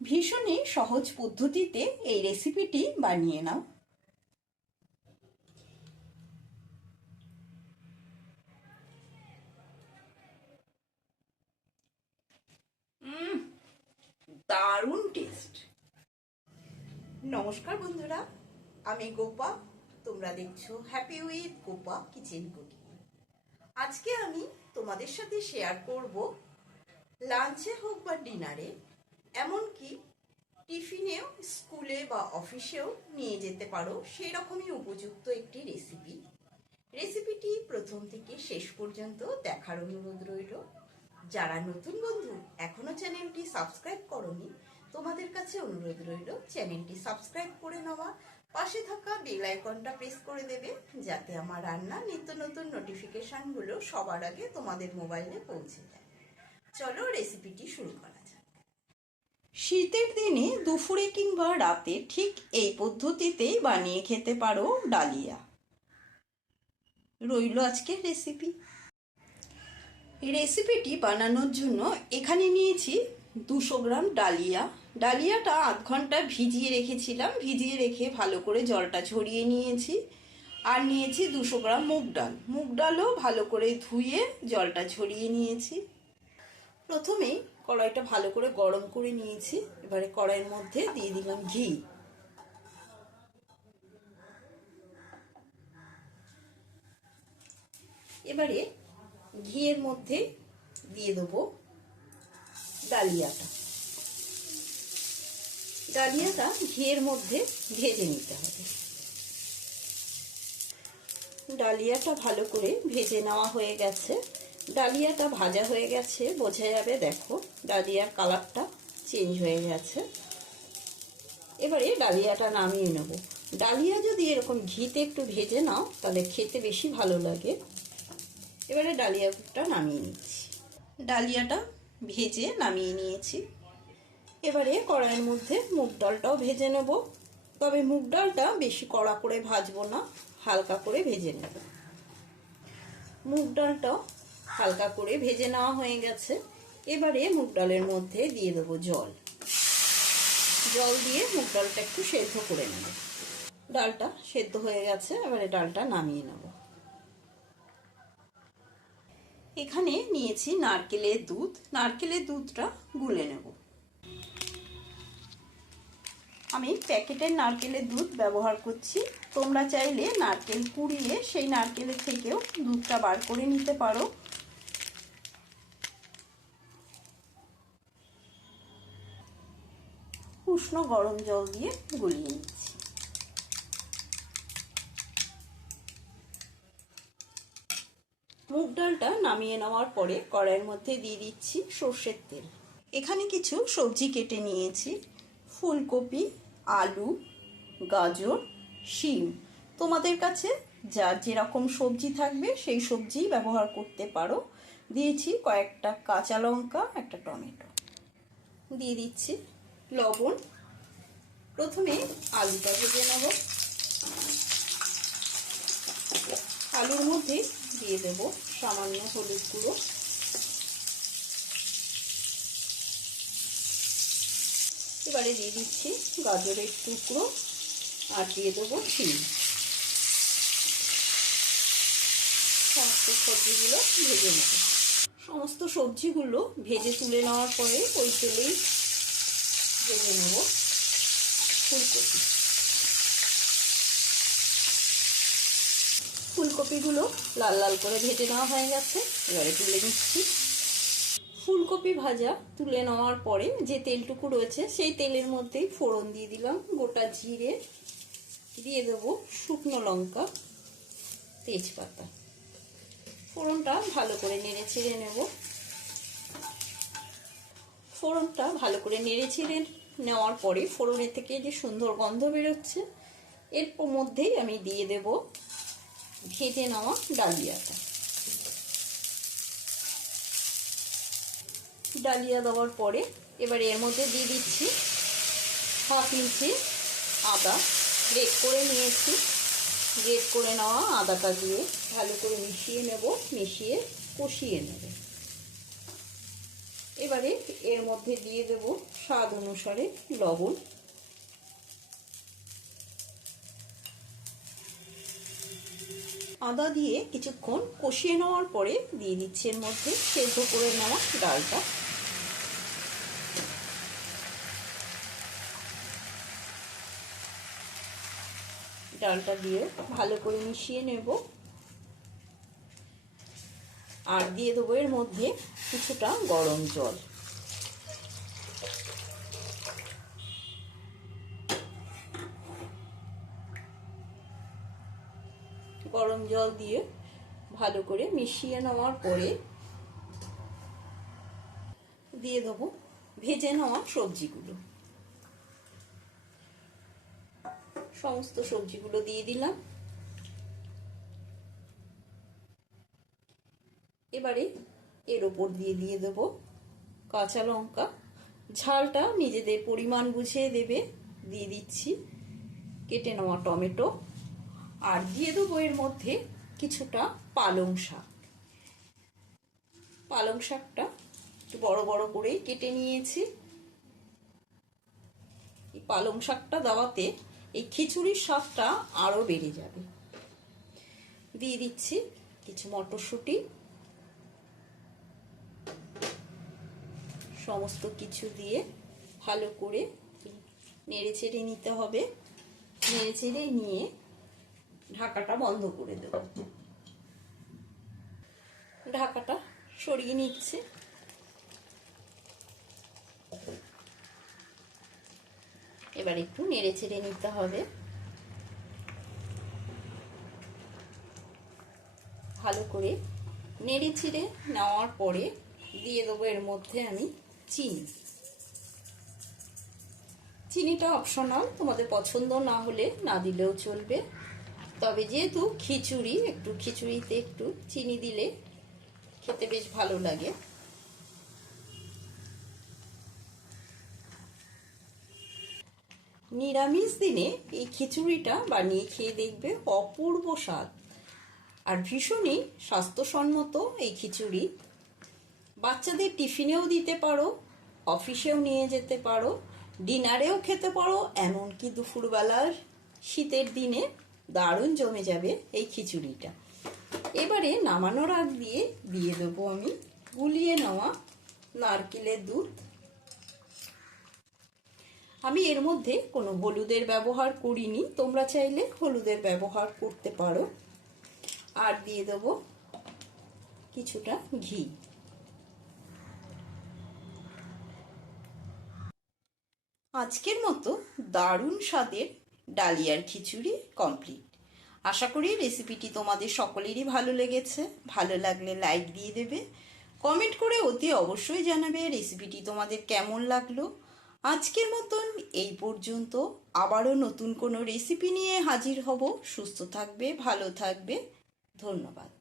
ভীষণই সহজ পদ্ধতিতে এই রেসিপিটি বানিয়ে নাও। দারুণ টেস্ট। নমস্কার বন্ধুরা, আমি গোপা, তোমরা দেখছো happy with Gopa kitchen cooking. আজকে আমি তোমাদের সাথে শেয়ার করব লাঞ্চে হোক বা ডিনারে, এমনকি টিফিনেও, স্কুলে বা অফিসেও নিয়ে যেতে পারো সেই রকমই উপযুক্ত একটি রেসিপি। রেসিপিটি প্রথম থেকে শেষ পর্যন্ত দেখার অনুরোধ রইল। যারা নতুন বন্ধু এখনো চ্যানেলটি সাবস্ক্রাইব করনি, তোমাদের কাছে অনুরোধ রইল চ্যানেলটি সাবস্ক্রাইব করে নেওয়া, পাশে থাকা বেল আইকনটা প্রেস করে দেবে, যাতে আমার রান্না নিত্য নতুন নোটিফিকেশনগুলো সবার আগে তোমাদের মোবাইলে পৌঁছে যায়। চলো রেসিপিটি শুরু করা যাক। শীতের দিনে দুপুরে কিংবা রাতে ঠিক এই পদ্ধতিতেই বানিয়ে খেতে পারো ডালিয়া। রইল আজকের রেসিপি। রেসিপিটি বানানোর জন্য এখানে নিয়েছি 200 গ্রাম ডালিয়া। ডালিয়াটা আধ ঘন্টা ভিজিয়ে রেখেছিলাম, ভিজিয়ে রেখে ভালো করে জলটা ঝরিয়ে নিয়েছি। আর নিয়েছি 200 গ্রাম মুগ ডাল। মুগ ডালও ভালো করে ধুয়ে জলটা ঝরিয়ে নিয়েছি। প্রথমেই কড়াইটা ভালো করে গরম করে নিয়েছি। এবারে কড়াইয়ের মধ্যে দিয়ে দিলাম ঘি। এবারে ঘিয়ের মধ্যে দিয়ে দেবো ডালিয়াটা। ডালিয়াটা ঘিয়ের মধ্যে ভেজে নিতে হবে। ডালিয়াটা ভালো করে ভেজে নেওয়া হয়ে গেছে। ডালিয়াটা ভাজা হয়ে গেছে, বোঝা যাবে, দেখো ডালিয়ার কালারটা চেঞ্জ হয়ে গেছে। এবারে ডালিয়াটা নামিয়ে নেব। ডালিয়া যদি এরকম ঘিতে একটু ভেজে নাও তাহলে খেতে বেশি ভালো লাগে। এবারে ডালিয়াটা নামিয়ে নিচ্ছি। ডালিয়াটা ভেজে নামিয়ে নিয়েছি। এবারে কড়াইয়ের মধ্যে মুগ ডালটাও ভেজে নেব, তবে মুগ ডালটা বেশি কড়া করে ভাজবো না, হালকা করে ভেজে নেব। মুগ ডালটাও হালকা করে ভেজে নেওয়া হয়ে গেছে। এবারে মুগ ডালের মধ্যে দিয়ে দেবো জল। জল দিয়ে মুগ ডালটা একটু সেদ্ধ করে নেব। ডালটা সেদ্ধ হয়ে গেছে, এবারে ডালটা নামিয়ে নেব। এখানে নিয়েছি নারকেলের দুধ। নারকেলের দুধটা গুলে নেব। আমি প্যাকেটের নারকেলের দুধ ব্যবহার করছি। তোমরা চাইলে নারকেল কুড়িয়ে সেই নারকেলের থেকেও দুধটা বার করে নিতে পারো। উষ্ণ গরম জল দিয়ে গুলিয়ে নিচ্ছি। মুগ ডালটা নামিয়ে নেওয়ার পরে কড়াইয়ের মধ্যে দিয়ে দিচ্ছি সর্ষের তেল। এখানে কিছু সবজি কেটে নিয়েছি: ফুলকপি, আলু, গাজর, শিম। তোমাদের কাছে যার যেরকম সবজি থাকবে সেই সবজি ব্যবহার করতে পারো। দিয়েছি কয়েকটা কাঁচা লঙ্কা, একটা টমেটো। দিয়ে দিচ্ছি লবণ। প্রথমে আলুটা ভেজে নেব। আলুর মধ্যে দিয়ে দেব সামান্য হলুদ গুঁড়ো, এবারে দিয়ে দিচ্ছি গাজরের টুকরো, আর দিয়ে দেবো শিম। সমস্ত সবজিগুলো ভেজে নেব। সমস্ত সবজিগুলো ভেজে তুলে নেওয়ার পরে ওই তেলেই ভেজে নেব ফুলকপি। ফুলকপিগুলো লাল লাল করে ভেজে নেওয়া হয়ে গেছে, এবারে তুলে নিচ্ছি। ফুলকপি ভাজা তুলে নেওয়ার পরে যে তেলটুকু রয়েছে সেই তেলের মধ্যেই ফোড়ন দিয়ে দিলাম গোটা জিরে, দিয়ে দেবো শুকনো লঙ্কা, তেজপাতা। ফোড়নটা ভালো করে নেড়ে ছেড়ে নেব। ফোড়নটা ভালো করে নেড়ে ছেড়ে নেওয়ার পরে ফোড়নের থেকে যে সুন্দর গন্ধ বেরোচ্ছে, এর মধ্যেই আমি দিয়ে দেব ভেজে নেওয়া ডালিয়াটা। ডালিয়া দেওয়ার পরে এবার এর মধ্যে দিয়ে দিচ্ছি হাফ ইঞ্চি আদা গ্রেট করে নিয়েছি। গ্রেট করে নেওয়া আদাটা দিয়ে ভালো করে মিশিয়ে নেব, মিশিয়ে কষিয়ে নেব। এবারে এর মধ্যে দিয়ে দেব স্বাদ অনুসারে লবণ। আদা দিয়ে কিছুক্ষণ কষিয়ে নেওয়ার পরে দিয়ে দিচ্ছি এর মধ্যে সেদ্ধ করে নেওয়া ডালটা। ডালটা দিয়ে ভালো করে মিশিয়ে নেব। আর দিয়ে দেবো এর মধ্যে কিছুটা গরম জল। গরম জল দিয়ে ভালো করে মিশিয়ে নেওয়ার পরে দিয়ে দেবো ভেজে নেওয়া সবজিগুলো। সমস্ত সবজিগুলো দিয়ে দিলাম। এবারে এর ওপর দিয়ে দেবো কাঁচা লঙ্কা। ঝালটা নিজেদের পরিমাণ বুঝে দেবে। দিয়ে দিচ্ছি কেটে নেওয়া টমেটো। আর দিয়ে দেবো এর মধ্যে কিছুটা পালং শাক। পালং শাকটা একটু বড় বড় করে কেটে নিয়েছি। এই পালং শাকটা দেওয়াতে এই খিচুড়ির স্বাদটা আরো বেড়ে যাবে। দিয়ে দিচ্ছি কিছু মটরশুঁটি। সমস্ত কিছু দিয়ে ভালো করে নেড়ে চেড়ে নিতে হবে। নেড়ে চেড়ে নিয়ে ঢাকাটা বন্ধ করে দেব। ঢাকাটা সরিয়ে নিচ্ছে। এবার একটু নেড়ে চেড়ে নিতে হবে। ভালো করে নেড়ে চেড়ে নেওয়ার পরে দিয়ে দেবো এর মধ্যে আমি চিনি। চিনিটা অপশনাল, তোমাদের পছন্দ না হলে না দিলেও চলবে। তবে যেহেতু খিচুড়ি, একটু খিচুড়িতে একটু চিনি দিলে খেতে বেশ ভালো লাগে। নিরামিষ দিনে এই খিচুড়িটা বানিয়ে খেয়ে দেখবে, অপূর্ব স্বাদ আর ভীষণই স্বাস্থ্যসম্মত এই খিচুড়ি। বাচ্চাদের টিফিনেও দিতে পারো, অফিসেও নিয়ে যেতে পারো, ডিনারেও খেতে পারো, এমনকি দুপুরবেলার শীতের দিনে দারুণ জমে যাবে এই খিচুড়িটা। এবারে নামানোর আগ দিয়ে দেবো আমি গুলিয়ে নেওয়া নারকেলের দুধ। আমি এর মধ্যে কোনো হলুদের ব্যবহার করিনি, তোমরা চাইলে হলুদের ব্যবহার করতে পারো। আর দিয়ে দেবো কিছুটা ঘি। আজকের মতো দারুণ স্বাদের ডালিয়ার খিচুড়ি কমপ্লিট। আশা করি রেসিপিটি তোমাদের সকলেরই ভালো লেগেছে। ভালো লাগলে লাইক দিয়ে দেবে, কমেন্ট করে অতি অবশ্যই জানাবে রেসিপিটি তোমাদের কেমন লাগলো। আজকের মতন এই পর্যন্ত। আবারও নতুন কোনো রেসিপি নিয়ে হাজির হব। সুস্থ থাকবে, ভালো থাকবে। ধন্যবাদ।